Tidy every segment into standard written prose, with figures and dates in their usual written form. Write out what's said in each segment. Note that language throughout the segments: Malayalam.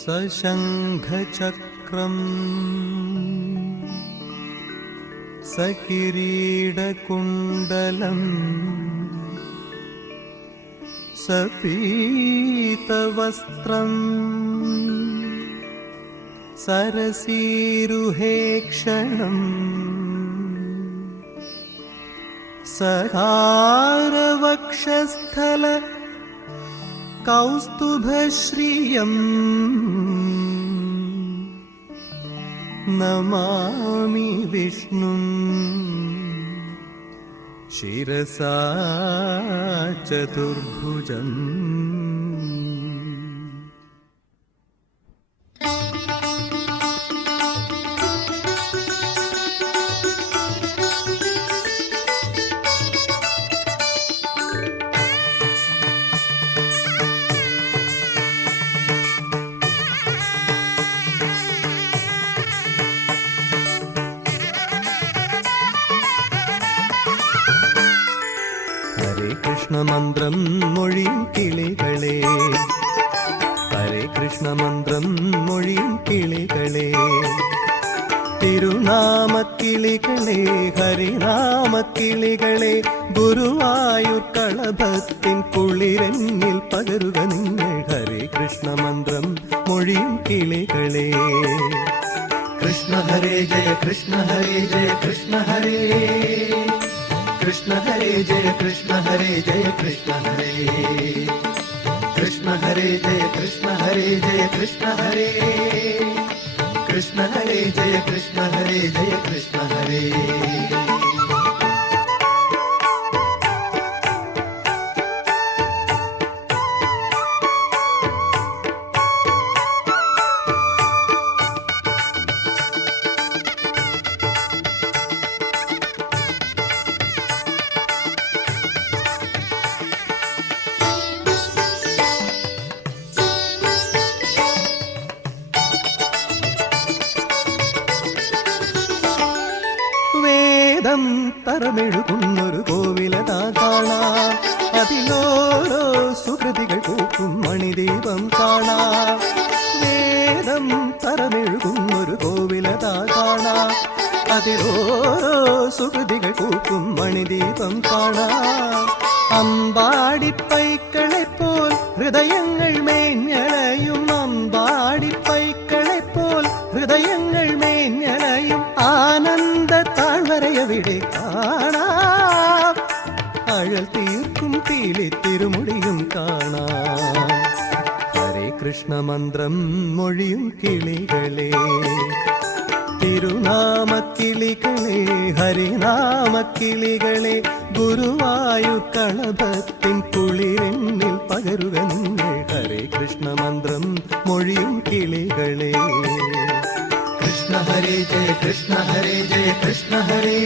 സശംഖചക്രം സകിരീടകുണ്ടലം സപീതവസ്ത്രം സരസീരുഹേക്ഷണം സഹാരവക്ഷസ്ഥല കൗസ്തുഭശ്രിയം നമാമി വിഷ്ണും ശിരസാ ചതുർഭുജം. ഹരേ കൃഷ്ണ മന്ത്രം മൊഴിയും കിളികളെ, ഹരേ കൃഷ്ണ മന്ത്രം മൊഴിയും കിളികളെ, തിരുനാമക്കിളികളെ ഹരിനാമക്കിളികളെ, ഗുരുവായൂർ കളഭത്തിൻ കുളിരെന്നിൽ പകരുക നിങ്ങൾ. ഹരേ കൃഷ്ണ മന്ത്രം മൊഴിയും കിളികളെ. കൃഷ്ണ ഹരേ ജയ കൃഷ്ണ ഹരേ ജയ കൃഷ്ണ ഹരേ, കൃഷ്ണ ഹരേ ജയ കൃഷ്ണ ഹരേ ജയ കൃഷ്ണ ഹരേ, കൃഷ്ണ ഹരേ ജയ കൃഷ്ണ ഹരേ ജയ കൃഷ്ണ ഹരേ, കൃഷ്ണ ഹരേ ജയ കൃഷ്ണ ഹരേ ജയ കൃഷ്ണ ഹരേ. വേദം തറമെഴുകുന്നൊരു കോവിലതാ കാണാം, അതിലോരോ സുകൃതികൾ കൂക്കും മണിദീപം കാണാം. വേദം തറമെഴുകുന്നൊരു കോവിലതാ കാണാം, അതിലോരോ സുകൃതികൾ കൂക്കും മണിദീപം കാണാം. അമ്പാടിപ്പൈക്കളെപ്പോൽ ഹൃദയങ്ങൾ മേഞ്ഞളയും, അമ്പാടിപ്പൈക്കളെപ്പോൽ ഹൃദയങ്ങൾ മേഞ്ഞളയും ആനന്ദ താഴ്വരയവിടെ കാണാം. അഴൽ തീർക്കും പീലി തിരുമുടിയും കാണാം. ഹരേ കൃഷ്ണ മന്ത്രം മൊഴിയും കിളികളെ, തിരുനാമക്കിളികളെ ഹരിനാമക്കിളികളെ, ഗുരുവായൂർ കളഭത്തിൻ കുളിരെന്നിൽ പകരുക നിങ്ങൾ. ഹരേ കൃഷ്ണ മന്ത്രം മൊഴിയും കിളികളെ. കൃഷ്ണ ഹരേ ജയ കൃഷ്ണ ഹരേ ജയ കൃഷ്ണ ഹരേ,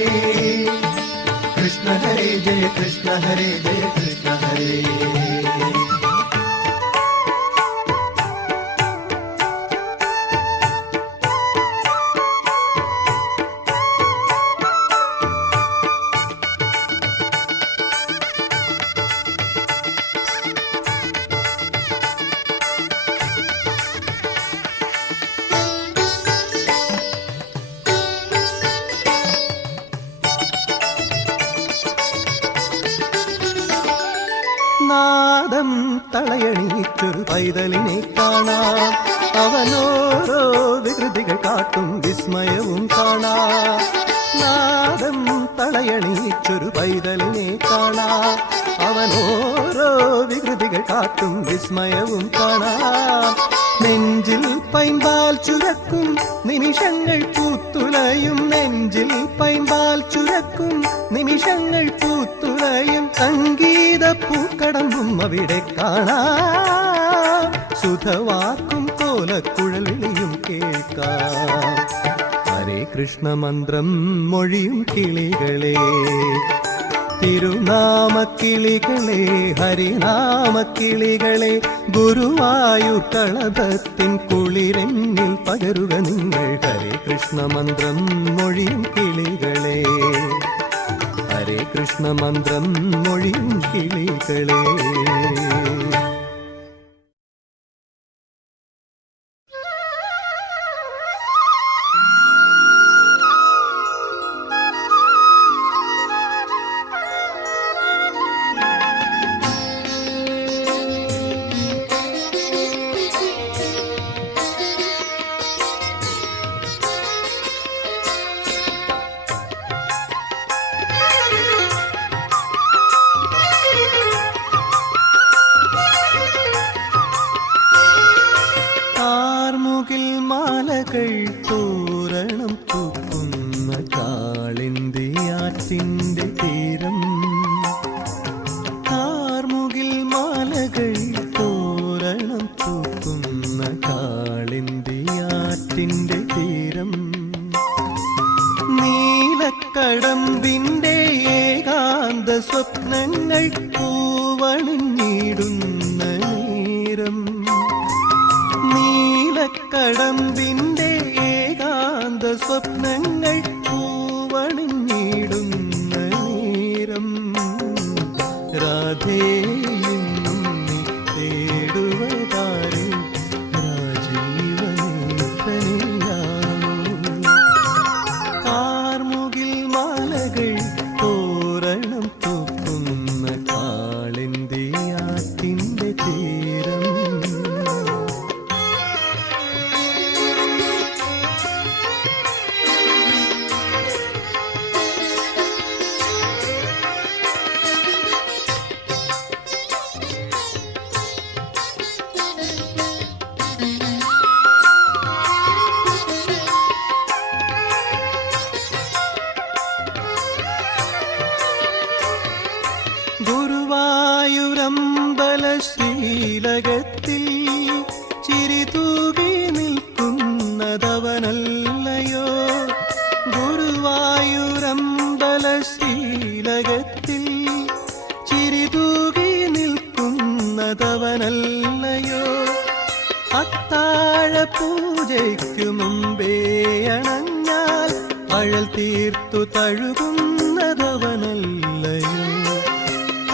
കൃഷ്ണ ഹരേ ജയ കൃഷ്ണ ഹരേ ജയ കൃഷ്ണ ഹരേ. നാദം തളയണിയിച്ചൊരു പൈതലിനെ കാണാം, അവനോരോ വികൃതികൾ കാട്ടും വിസ്മയവും കാണാം. നാദം തളയണിയിച്ചൊരു പൈതലിനെ കാണാം, അവനോരോ വികൃതികൾ കാട്ടും വിസ്മയവും കാണാം. നെഞ്ചിൽ പൈമ്പാൽ ചുരക്കും നിമിഷങ്ങൾ പൂത്തുലയും, നെഞ്ചിൽ പൈമ്പാൽ ചുരക്കും നിമിഷങ്ങൾ പൂത്തുലയും, സംഗീത പൂക്കടമ്പും അവിടെ കാണാം. സുധവാക്കും കോലക്കുഴലിയും കേൾക്കാം. ഹരേ കൃഷ്ണ മന്ത്രം മൊഴിയും കിളികളെ, തിരുനാമക്കിളികളെ ഹരിനാമക്കിളികളെ, ഗുരുവായൂർ കളഭത്തിൻ കുളിരെന്നിൽ പകരുക നിങ്ങൾ. ഹരേ കൃഷ്ണ മന്ത്രം മൊഴിയും കിളികളെ, ഹരേ കൃഷ്ണ മന്ത്രം മൊഴിയും കിളികളെ. മാലകൾ തോരണം തൂക്കുന്ന കാളിന്തിയാറ്റിന്റെ തീരം. കാർമുകിൽ മാലകൾ തോരണം തൂക്കുന്ന കാളിന്തിയാറ്റിന്റെ തീരം. നീലക്കടമ്പിന്റെ ഏകാന്ത സ്വപ്നങ്ങൾ പൂവണിഞ്ഞിടുന്ന നേരം. നീലക്കടമ്പിന്റെ ഏകാന്ത സ്വപ്നങ്ങൾ പൂവണിഞ്ഞിടുന്ന നേരം. രാധേ ഇന്നും നീ തേടുവതാരെ രാജീവനേത്രനെയാണോ. കാർമുകിൽ മാലകൾ തോരണം തൂക്കുന്ന കാളിന്തിയാറ്റിന്റെ തീരം. ഗുരുവായൂരമ്പല ശ്രീലകത്തിൽ ചിരിതൂകി നിൽക്കുന്നതവനല്ലയോ. ഗുരുവായൂരമ്പല ശ്രീലകത്തിൽ ചിരിതൂകി നിൽക്കുന്നതവനല്ലയോ. അത്താഴ പൂജയ്ക്കു മുമ്പേ അണഞ്ഞാൽ അഴൽ തീർത്തു തഴുകുന്നതവനല്ലയോ.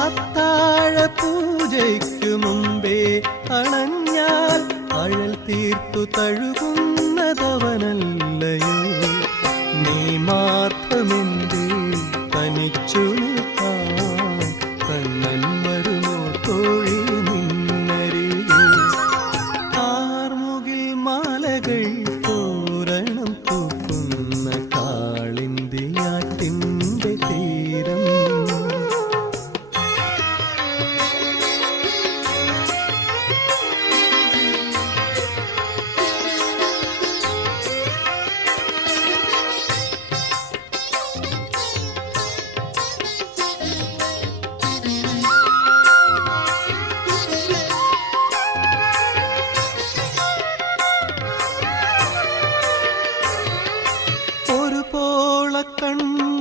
അത്താഴ പൂജയ്ക്കു മുമ്പേ അണഞ്ഞാൽ അഴൽ തീർത്തു തഴുകുന്നതവനല്ലയോ. നീ മാത്രമെന്തേ തനിച്ചു നിൽക്കാൻ കണ്ണൻ വരുമോ തോഴി നിന്നരികിൽ. കാർമുകിൽ മാലകൾ തോരണം തൂക്കുന്ന കാളിന്തിയാറ്റിന്റെ തീരം.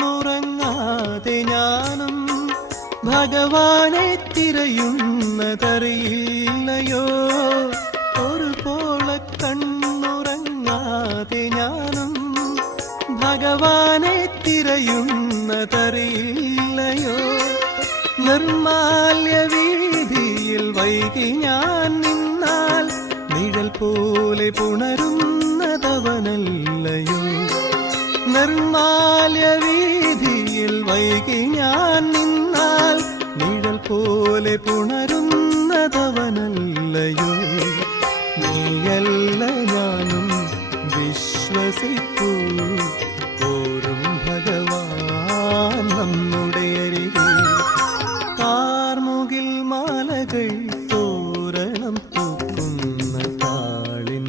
കണ്ണുറങ്ങാതെ ഞാനും ഭഗവാനെ തിരയുന്നതറിയില്ലയോ. ഒരു പോള കണ്ണുറങ്ങാതെ ഞാനും ഭഗവാനെ തിരയുന്നതറിയില്ലയോ. നിർമാല്യ വീതിയിൽ വൈകി ഞാൻ നിന്നാൽ നിഴൽ പോലെ പുണരുന്നതവനല്ലയോ. നിർമാല്യ വീതിയിൽ വൈകി ഞാൻ നിന്നാൽ നിഴൽ പോലെ പുണരുന്നതവനല്ലയോ. നീയല്ല ഞാനും വിശ്വസിക്കൂ ഓരും ഭഗവാൻ നമ്മുടെ അരികിൽ. കാർമുകിൽ മാലകൾ തോരണം തൂക്കുന്ന കാളിന്തിയാറ്റിന്റെ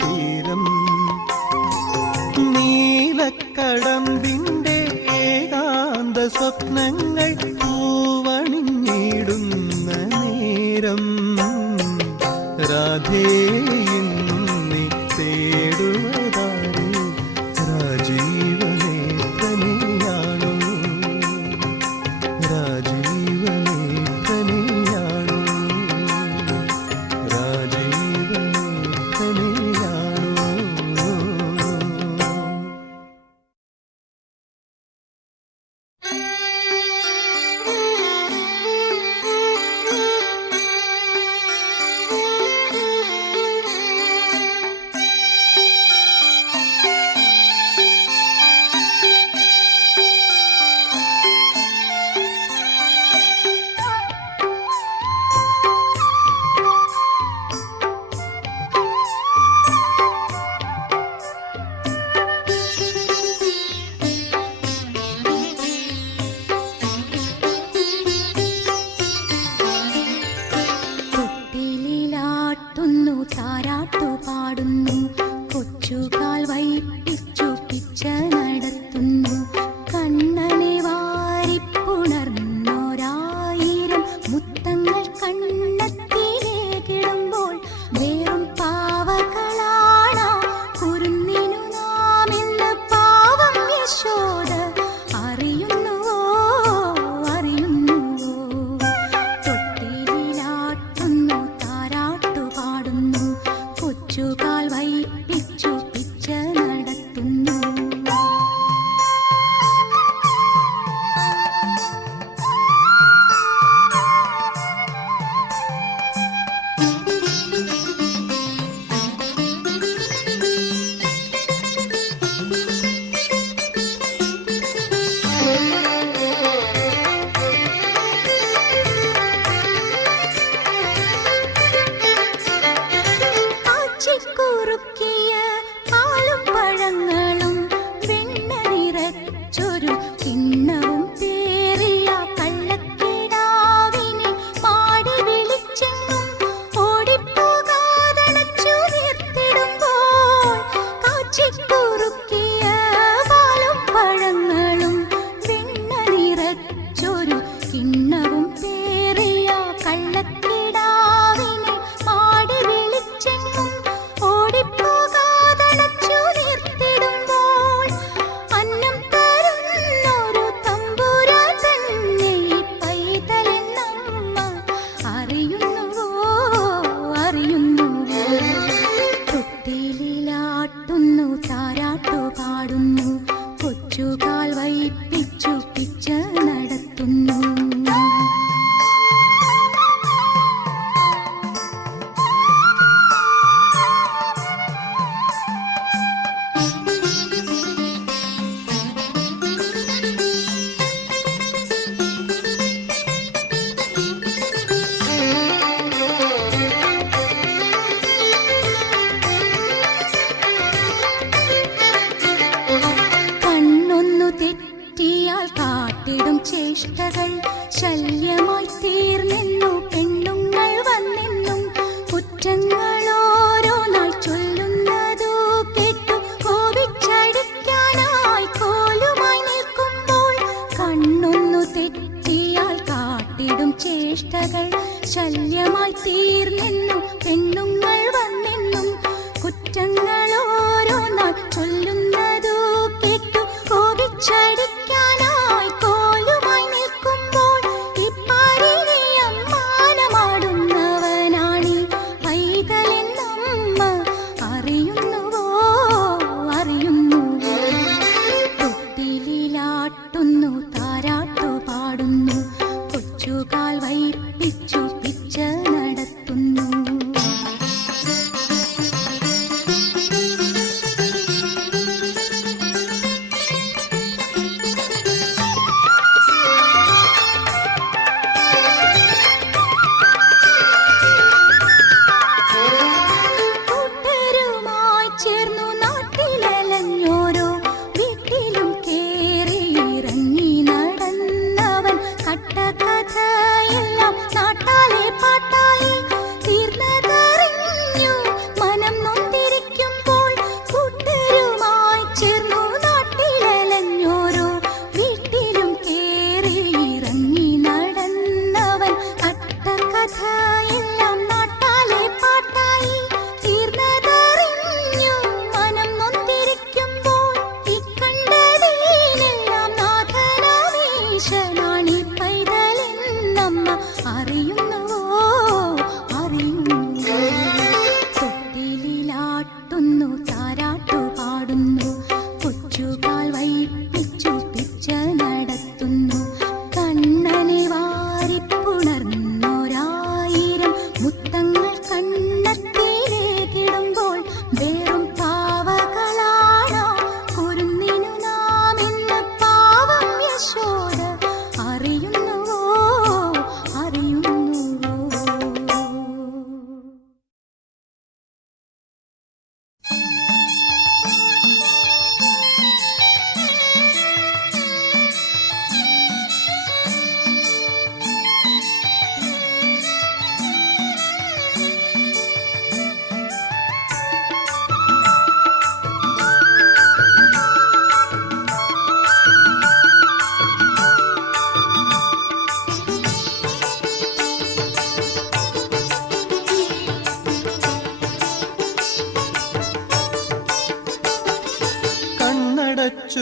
തീരം. നീലക്കടമ്പിന്റെ ഏകാന്ത സ്വപ്നങ്ങൾ പൂവണിഞ്ഞിടുന്ന നേരം. രാധേ ഇന്നും നീ തേടുവതാരെ രാജീവനേത്രനെയാണോ. രാജീവനേത്രനെയാണോ. രാജീവനേത്രനെയാണോ.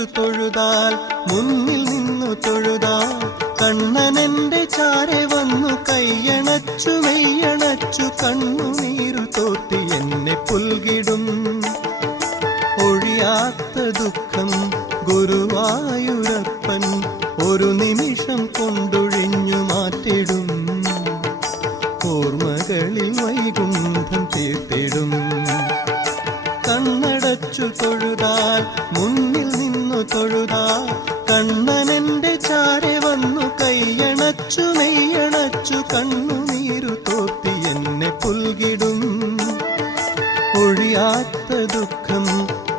കണ്ണടച്ചു തൊഴുതാൽ മുന്നിൽ നിന്നു തൊഴുതാൽ കണ്ണനെന്റെ ചാരെ വന്നു കൈയണച്ചു മെയ്യണച്ചു കണ്ണുനീരു തോർത്തി എന്നെ പുൽകിടും. ഒഴിയാത്ത ദുഃഖം ഗുരുവായൂരപ്പൻ ഒരു നിമിഷം കൊണ്ടൊഴിഞ്ഞു മാറ്റിടും. ഓർമ്മകളിൽ വൈകുണ്ഠം തീർത്തിടും. കണ്ണടച്ചു തൊഴുതാൽ മുന്നിൽ നിന്നു തൊഴുതാൽ കണ്ണനെന്റെ ചാരെ വന്നു കൈയണച്ചു മെയ്യണച്ചു കണ്ണുനീരു തോർത്തി എന്നെ പുൽകിടും. ഒഴിയാത്ത ദുഃഖം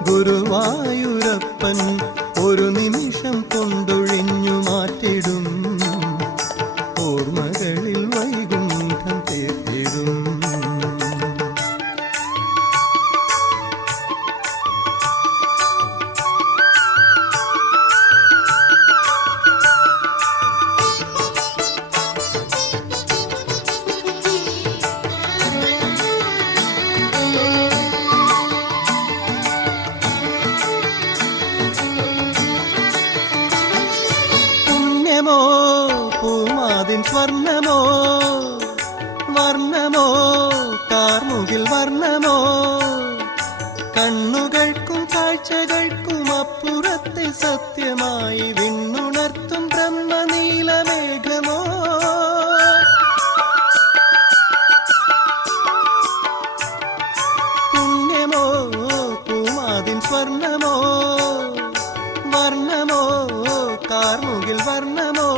ഗുരുവായൂരപ്പൻ ഒരു നിമിഷം കൊണ്ടൊഴിഞ്ഞു മാറ്റിടും. ഓർമ്മകളിൽ വൈകുണ്ഠം തീർത്തിടും. പൂമാതിൻ സ്വർണമോ വർണ്ണമോ കാർമുകിൽ വർണ്ണമോ കണ്ണുകൾക്കും കാഴ്ചകൾക്കും അപ്പുറത്തെ സത്യമായി വിണ്ണുണർത്തും ബ്രഹ്മനീലമേഘമോ. പുണ്യമോ പൂമാതിൻ സ്വർണമോ വർണ്ണമോ കാർമുകിൽ വർണ്ണമോ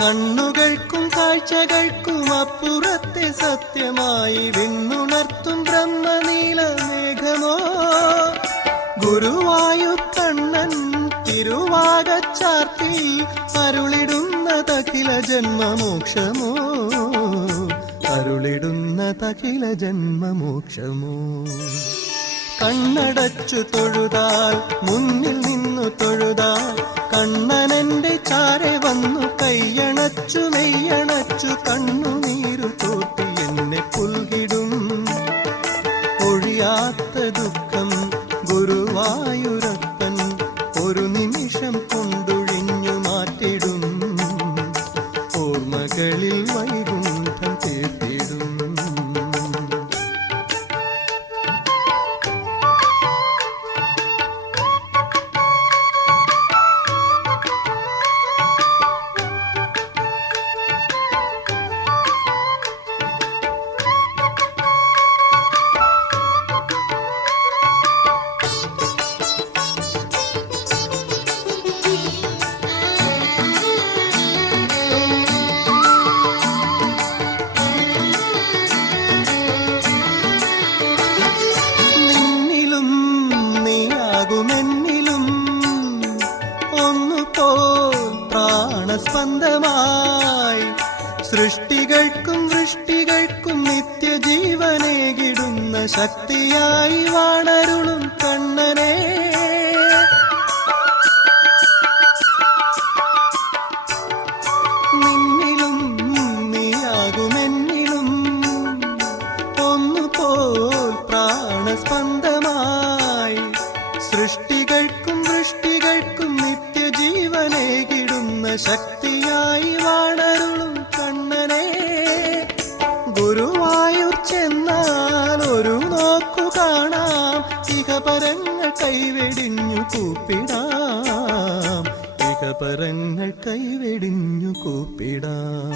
കണ്ണുകൾക്കും കാഴ്ചകൾക്കും അപ്പുറത്തെ സത്യമായി വിണ്ണുണർത്തും ബ്രഹ്മനീലമേഘമോ. ഗുരുവായൂർ കണ്ണൻ തിരുവാകച്ചാർത്തി അരുളിടുന്നതഖില ജന്മമോക്ഷമോ. അരുളിടുന്നതഖില ജന്മമോക്ഷമോ. കണ്ണടച്ചു തൊഴുതാൽ മുന്നിൽ നിന്നു തൊഴുതാൽ കണ്ണനെന്റെ ചാരെ വന്നു കൈയണച്ചു മെയ്യണച്ചു കണ്ണുനീരു തോർത്തി എന്നെ പുൽകിടും. ഒഴിയാത്ത ദുഃഖം ഗുരുവായൂരപ്പൻ ഒരു നിമിഷം കൊണ്ടൊഴിഞ്ഞു മാറ്റിടും. ഓർമ്മകളിൽ വൈകുണ്ഠം തീർത്തിടും. സ്പന്ദമായി സൃഷ്ടികൾക്കും വൃഷ്ടികൾക്കും നിത്യജീവനേകിടുന്ന ശക്തിയായി വാണരുളും കണ്ണനെ. നിന്നിലും നീയാകുമെന്നിലും ഒന്നുപോൽ പ്രാണസ്പന്ദമായി സൃഷ്ടികൾക്കും വൃഷ്ടികൾക്കും നിത്യജീവനേകിടുന്ന ശക്തിയായി വാണരുളും കണ്ണനെ. ഗുരുവായൂർ ചെന്നാൽ ഒരു നോക്കു കാണാം. ഇഹപരങ്ങൾ കൈവെടിഞ്ഞു കൂപ്പിടാം. ഇഹപരങ്ങൾ കൈവെടിഞ്ഞു കൂപ്പിടാം.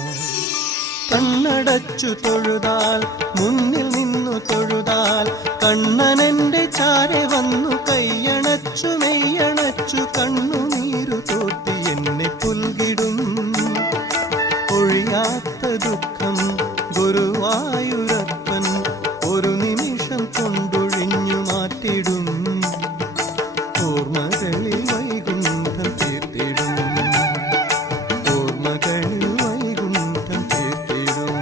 കണ്ണടച്ചു തൊഴുതാൽ മുന്നിൽ നിന്നു തൊഴുതാൽ കണ്ണനെന്റെ ചാരെ വന്നു കൈയണച്ചു മെയ്യണച്ചു കണ്ണുനീരു തോർത്തി എന്നെ പുൽകിടും. ഒഴിയാത്ത ദുഃഖം ഗുരുവായൂരപ്പൻ ഒരു നിമിഷം കൊണ്ടൊഴിഞ്ഞു മാറ്റിടും. ഓർമ്മകളിൽ വൈകുണ്ഠം തീർത്തിടും. ഓർമ്മകളിൽ വൈകുണ്ഠം തീർത്തിടും.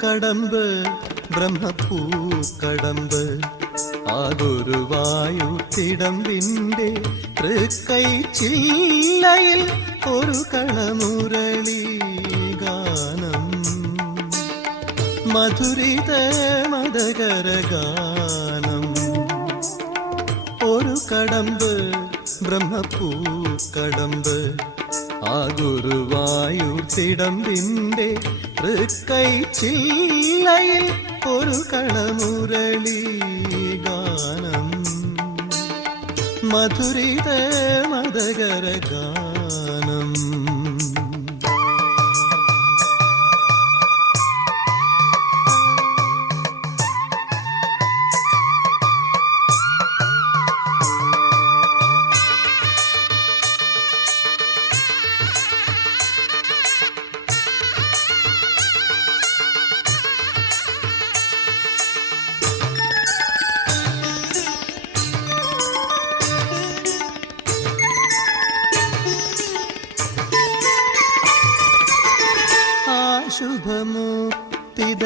കടമ്പ് ബ്രഹ്മപ്പൂക്കടമ്പ് ആ ഗുരുവായൂർ തിടമ്പിന്റെ തൃക്കൈ ചില്ലയിൽ ഒരു കളമുരളി ഗാനം മധുരിത മദകര ഗാനം ഒരു കടമ്പ് ബ്രഹ്മപ്പൂക്കടമ്പ് ആ ഗുരുവായൂർ തിടമ്പിന്റെ തൃക്കൈ ചില്ലയിൽ ഒരു കളമുരളി ഗാനം മധുരിത മദകര ഗാനം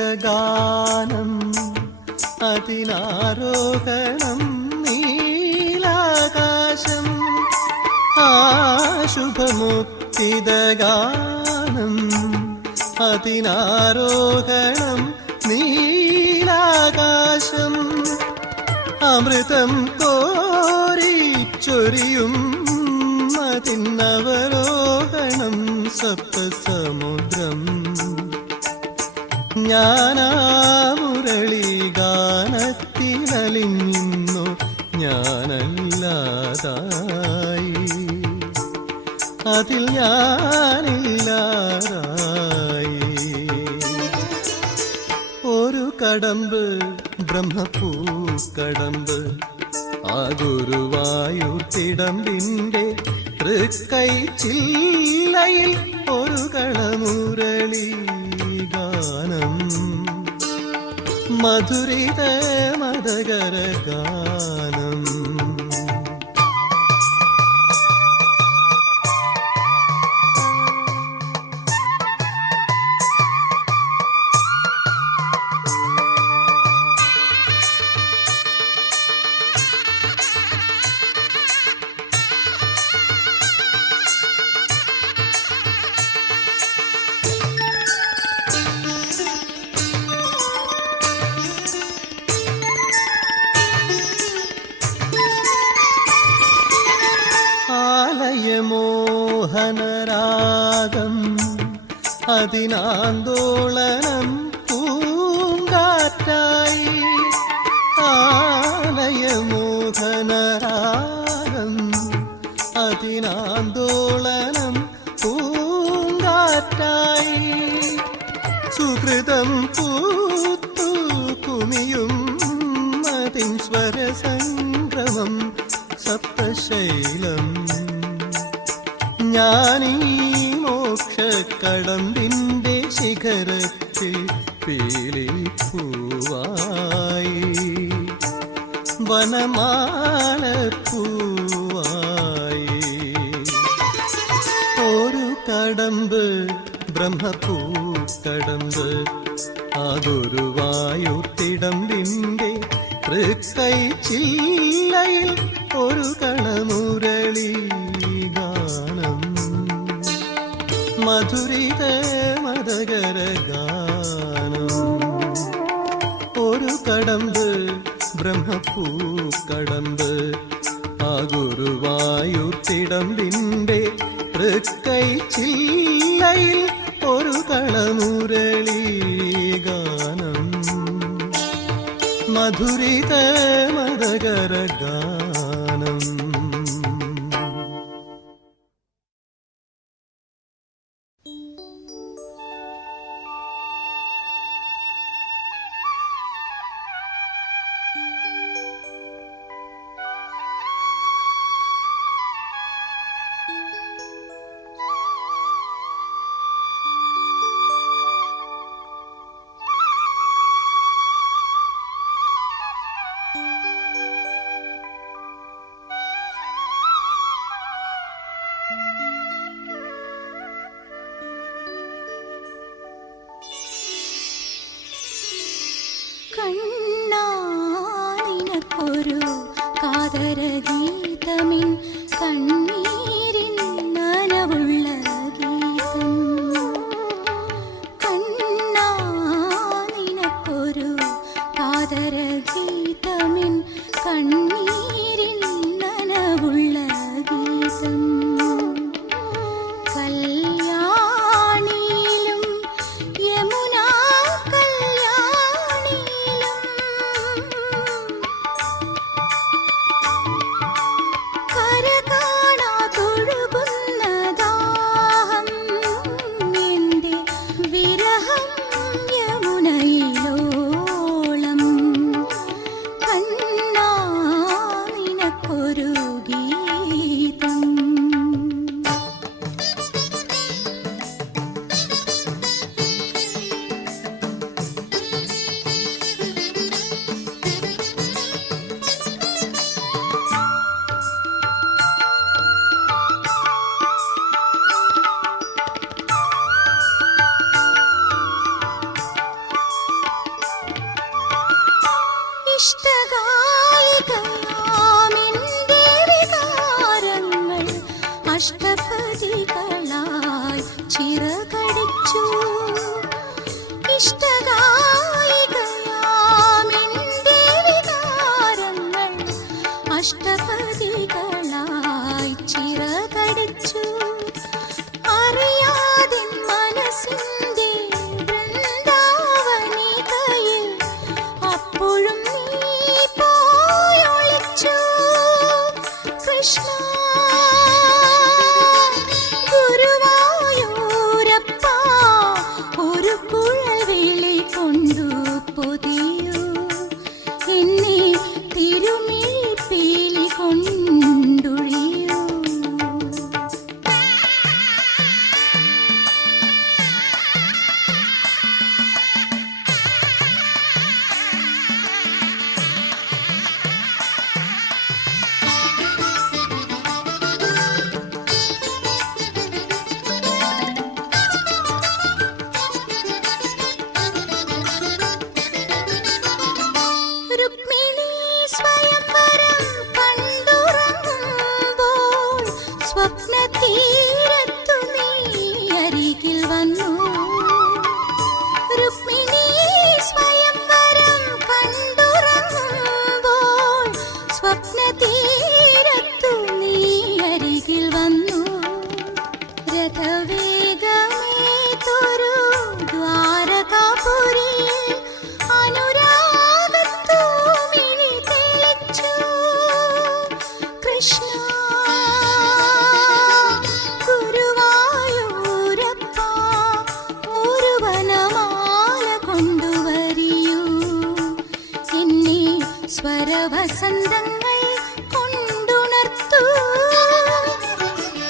ശുഭമുക്തിദഗാനം അതിനാരോഹണം നീലാകാശം ആ ശുഭമുക്തിദഗാനം അതിനാരോഹണം നീലാകാശം അമൃതം കോരിച്ചൊരിയും അതിനവരോഹണം സപ്തസമുദ്രം ജ്ഞാനാമുരളി ഗാനത്തിനലിഞ്ഞു ഞാനല്ലാതായി അതിൽ ഞാനില്ലാതായി ഒരു കടമ്പ് ബ്രഹ്മപ്പൂക്കടമ്പ് ആ ഗുരുവായൂർ തിടമ്പിന്റെ തൃക്കൈ ചില്ലയിൽ ഒരു കളമുരളി ഗാനം മധുരിത മദകര ഗാനം മോഹനരാഗം അതിനാന്തോളനം പൂങ്കാറ്റായി ആലയമോഹനരാഗം അതിനാന്തോളനം പൂങ്കാറ്റായി സുഹൃതം പൂത്തു കുമിയും അതിൻ സ്വരസംക്രമം സപ്തശൈലം ഞാനീ മോക്ഷക്കടമ്പിന്റെ ശിഖരത്തിൽ പീലിപ്പൂവായി വനമാലപ്പൂവായി ഒരു കടമ്പ് ബ്രഹ്മപ്പൂക്കടമ്പ് ആ ഗുരുവായൂർ തിടമ്പിന്റെ തൃക്കൈ ചില്ലയിൽ ഒരു കളമുരളി ഗാനം മധുരിത മദകര ഗാനം ഒരു കടമ്പ് ബ്രഹ്മപ്പൂക്കടമ്പ് ആ ഗുരുവായൂർ തിടമ്പിന്റെ തൃക്കൈ ചില്ലയിൽ ഒരു കളമുരളി ഗാനം മധുരിത മദകര ഗാനം ശരവേഗമേതൊരു ദ്വാരകാപുരിയിൽ അനുരാഗത്തൂമിഴി തെളിച്ചു. കൃഷ്ണ ഗുരുവായൂരപ്പ, ഒരു വനമാല കൊണ്ടുവരിയൂ, എന്നെ സ്വരവസന്തങ്ങൾ കൊണ്ടുണർത്തൂ.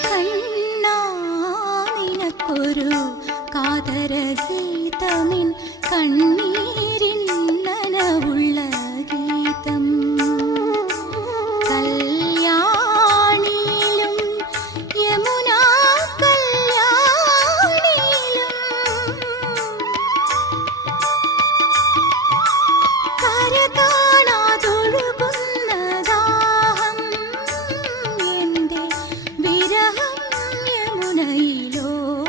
കണ്ണാ നിനക്കൊരു കാതരഗീതമിൻ കണ്ണീരിൻ നനവുള്ള ഗീതം. കല്യാണിയിലും യമുനാ കല്യാണിയിലും കര കാണാതൊഴുകുന്ന ദാഹം, എൻ്റെ വിരഹം യമുനയിലോളം.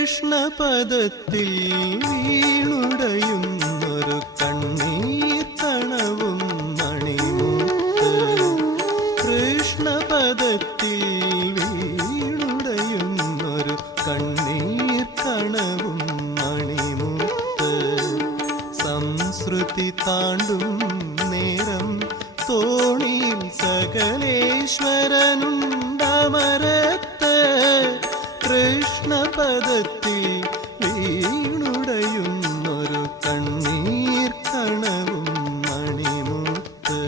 കൃഷ്ണപദത്തിൽ വീണുടയുന്നൊരു കണ്ണീർ കണവും മണിമുത്ത്. കൃഷ്ണപദത്തിൽ വീണുടയുന്നൊരു കണ്ണീർ കണവും മണിമുത്ത്. സംസ്കൃതി താണ്ടും നേരം തോണിയിൽ സകലേശ്വരനുണ്ടമരത്ത്. കൃഷ്ണപദത്തിൽ വീണുടയുന്നൊരു കണ്ണീർ കണവും മണിമുത്ത്.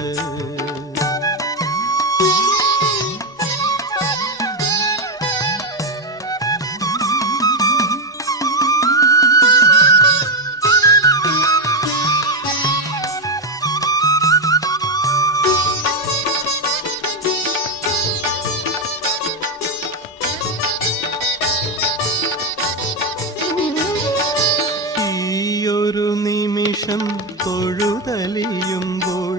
ഈയൊരു നിമിഷം തൊഴുതലിയുമ്പോൾ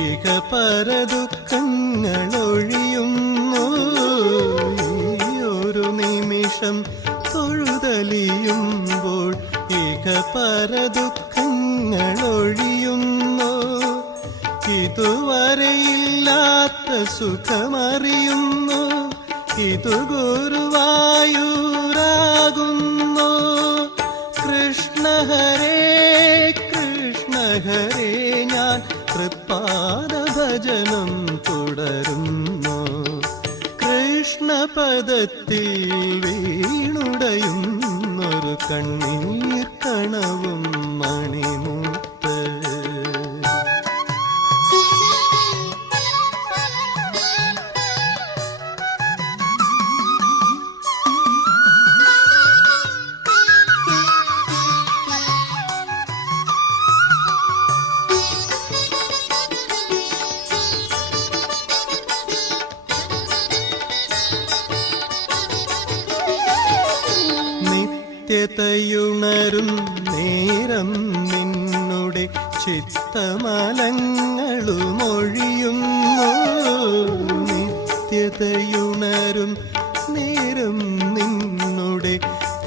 ഇഹ പരദുഃഖങ്ങളൊഴിയുന്നു. ഈയൊരു നിമിഷം തൊഴുതലിയുമ്പോൾ ഇഹ പരദുഃഖങ്ങളൊഴിയുന്നു. ഇതുവരെയില്ലാത്ത സുഖമറിയുന്നു, ഇതു ഗുരുവായൂരാകുന്നു. കൃഷ്ണ ഹരേ കൃഷ്ണ ഹരേ, ഞാൻ തൃപ്പാദഭജനം തുടരുന്നു. കൃഷ്ണപദത്തിൽ വീണുടയുന്നൊരു കണ്ണീർ കണവും മണിമുത്ത്. നിത്യതയുണരും നേരം നിന്നുടെ ചിത്തമലങ്ങളുമൊഴിയുന്നു. നിത്യതയുണരും നേരം നിന്നുടെ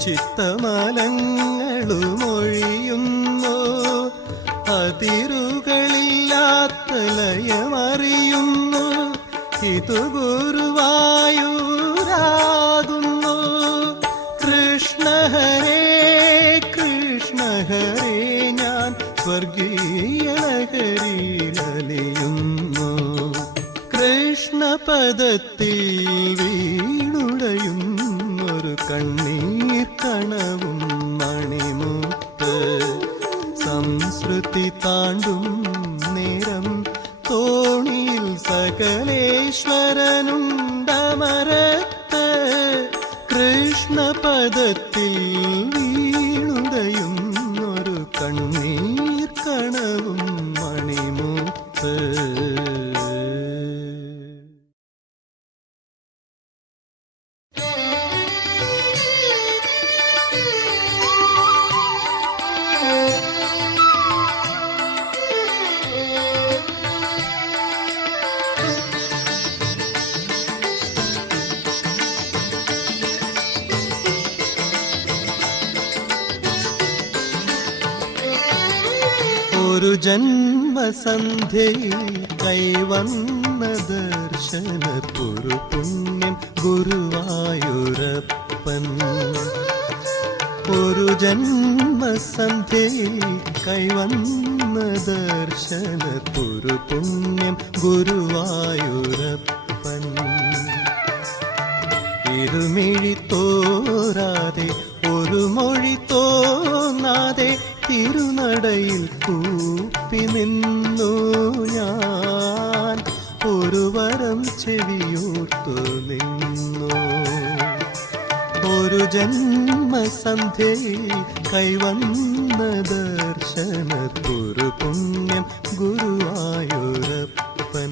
ചിത്തമലങ്ങളുമൊഴിയുന്നു. അതിരുകളില്ലാത്ത ലയമറിയുന്നു, ഇതു ഗുരുവായൂരാകുന്നു. കൃഷ്ണ ഹരേ കൃഷ്ണ ഹരേ, ഞാൻ സ്വർഗീയ ലഹരിയിലലിയുന്നു. കൃഷ്ണപദത്തിൽ വീണുടയുന്നൊരു കണ്ണീർ കണവും മണിമുത്ത്. സംസ്കൃതി താണ്ടും നേരം തോണിയിൽ സകലേശ്വരനുണ്ടമരത്ത്. കൃഷ്ണപദത്തിൽ വീണുടയുന്നൊരു കണ്ണീർ കണവും മണിമുത്ത്. ഒരു ജന്മസന്ധ്യയിൽ കൈവന്ന ദർശനത്തൊരു പുണ്യം ഗുരുവായൂരപ്പൻ. ഒരു ജന്മസന്ധ്യയിൽ കൈവന്ന ദർശനത്തൊരു പുണ്യം ഗുരുവായൂരപ്പൻ. ഇരുമിഴി തോരാതെ ഒരു മൊഴി തോന്നാതെ തിരുനടയിൽ കൂപ്പി നിന്നു ഞാൻ, ഒരു വരം ചെവിയോർത്തു നിന്നു. ഒരു ജന്മസന്ധ്യയിൽ കൈവന്ന ദർശനത്തൊരു പുണ്യം ഗുരുവായൂരപ്പൻ.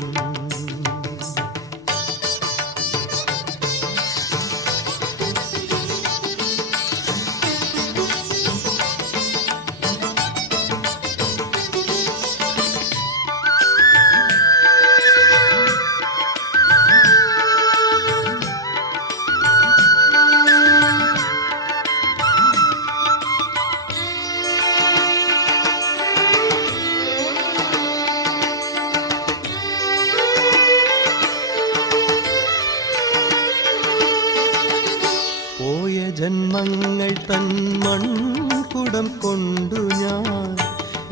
ജന്മങ്ങൾ തൻ മൺകുടം കൊണ്ടു ഞാൻ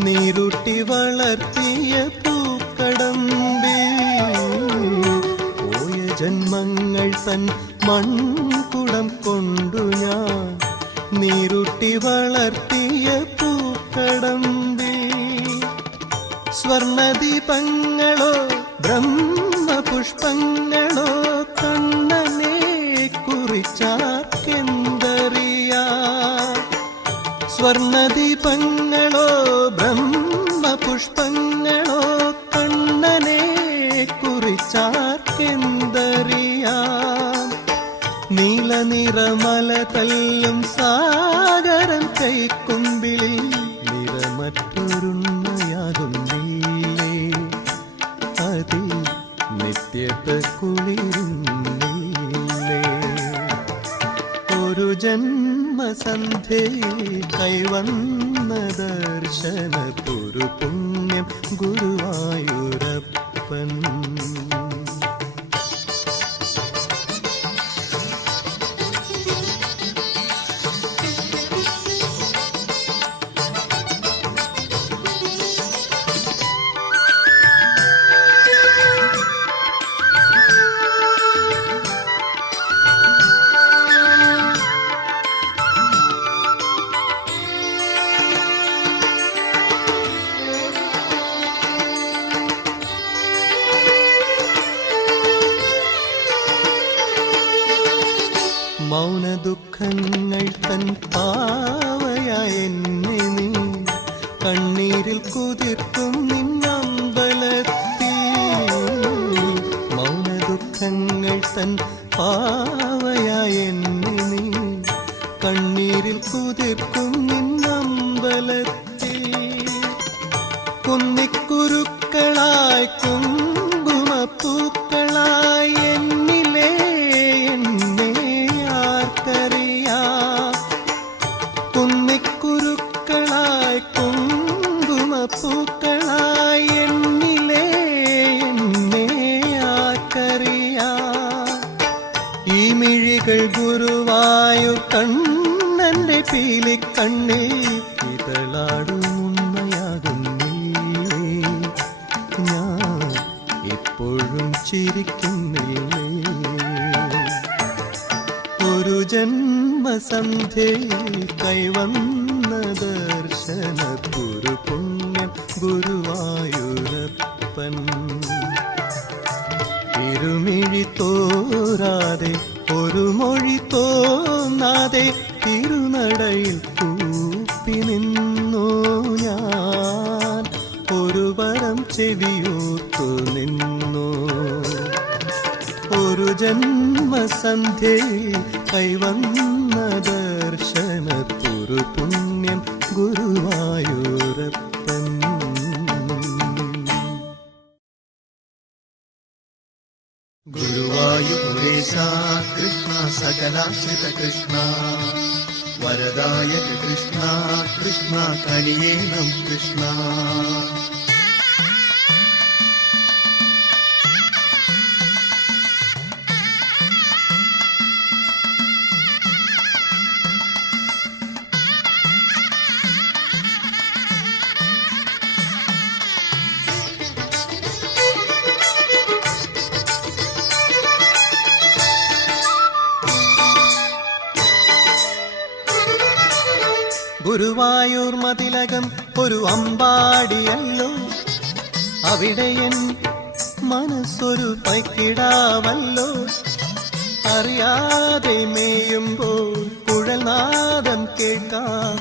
നീരുട്ടി വളർത്തിയ പൂക്കടമ്പിൽ. പോയ ജന്മങ്ങൾ തൻ മൺകുടം കൊണ്ടു ഞാൻ നീരുട്ടി വളർത്തിയ പൂക്കടമ്പിൽ. സ്വർണദീപങ്ങളോ ബ്രഹ്മപുഷ്പങ്ങളോ കണ്ണനെ കുറിച്ചാർക്കെന്തറിയാം. സ്വർണദീപങ്ങളോ ബ്രഹ്മപുഷ്പങ്ങളോ കണ്ണനെ കുറിച്ചാർക്കെന്തറിയാം. നീലനിറമല തല്ലും സാഗരം കൈക്കുമ്പിളിൽ നിറമറ്റൊരുണ്ണയാകുന്നില്ലേ, അതിൽ നിത്യത കുളിരുന്നില്ലേ. ഒരു ജന്മസന്ധ്യയിൽ കൈവന്ന ദർശനത്തൊരു പുണ്യം ഗുരുവായൂരപ്പൻ. മൗനദുഃഖങ്ങൾ തൻ പാവയായ എന്നെ നീ കണ്ണീരിൽ കുതിർക്കും നിന്നമ്പലത്തിൽ. മൗനദുഃഖങ്ങൾ തൻ പാവയായ എന്നെ നീ കണ്ണീരിൽ കുതിർക്കും നിന്നമ്പലത്തിൽ. കുന്നിക്കുരുക്കളായി കുങ്കുമപ്പൂക്കളായി എന്നിലെ എന്നെ ആർക്കറിയാം. കുന്നിക്കുരുക്കളായി കുങ്കുമപ്പൂക്കളായി എന്നിലെ എന്നെ ആർക്കറിയാം. ഈ മിഴികൾ ഗുരുവായൂർ കണ്ണന്റെ പീലിക്കണ്ണിൽ ഇതളാടും ഉണ്മയാകുന്നില്ലേ, ഞാൻ ഇപ്പോഴും ചിരിക്കുന്നില്ലേ. ഒരു ജന്മസന്ധ്യയിൽ കൈവന്ന ദർശനത്തൊരു പുണ്യം ഗുരുവായൂരപ്പൻ. ഇരുമിഴി തോരാതെ ഒരു മൊഴി തോന്നാതെ തിരുനടയിൽ കൂപ്പി നിന്നു ഞാൻ, ഒരു വരം ചെവിയോർത്തു നിന്നു. ഒരു ജന്മസന്ധ്യയിൽ കൈവന്ന ദർശനത്തൊരു പുണ്യം ഗുരുവായൂരപ്പൻ. ഗുരുവായൂരേശ കൃഷ്ണ സകലാശ്രിത കൃഷ്ണ, വരദായക കൃഷ്ണ കൃഷ്ണ കനിയേണം കൃഷ്ണ. ഗുരുവായൂർ മതിലകം ഒരു അമ്പാടിയല്ലോ, അവിടെ എൻ മനസ്സൊരു പൈക്കിടാവല്ലോ. അറിയാതെ മേയുമ്പോൾ കുഴൽനാദം കേൾക്കാം,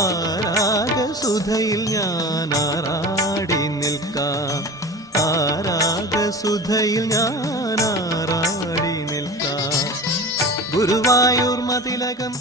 ആരാഗസുധയിൽ ഞാൻ ആറാടി നിൽക്കാം, ആരാഗസുധയിൽ ഞാൻ ആറാടി നിൽക്കാം. ഗുരുവായൂർ മതിലകം